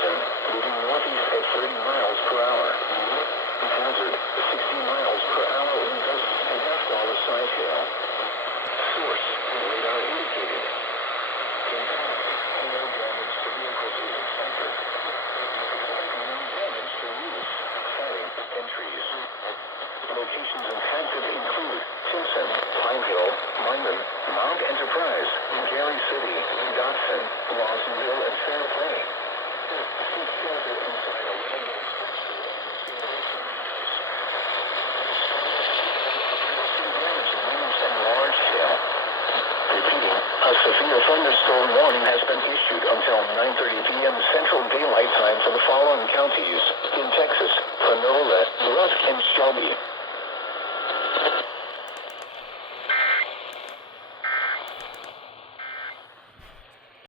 Davidson, moving northeast at 30 miles per hour. Hazard, 60 miles per hour in gust and half-dollar size hail. Source, radar indicated. Impact, no damage to vehicles is expected. No damage to roofs, siding, and trees. Locations impacted include Timpson, Pine Hill, Lyman, Mount Enterprise, Gary City, Dotson, Lawsonville, and Fair Play. Seek shelter inside a well-built structure and damage in winds and large hail. Repeating, a severe thunderstorm warning has been issued until 9:30 p.m. Central Daylight Time for the following counties in Texas: Panola, Rusk, and Shelby.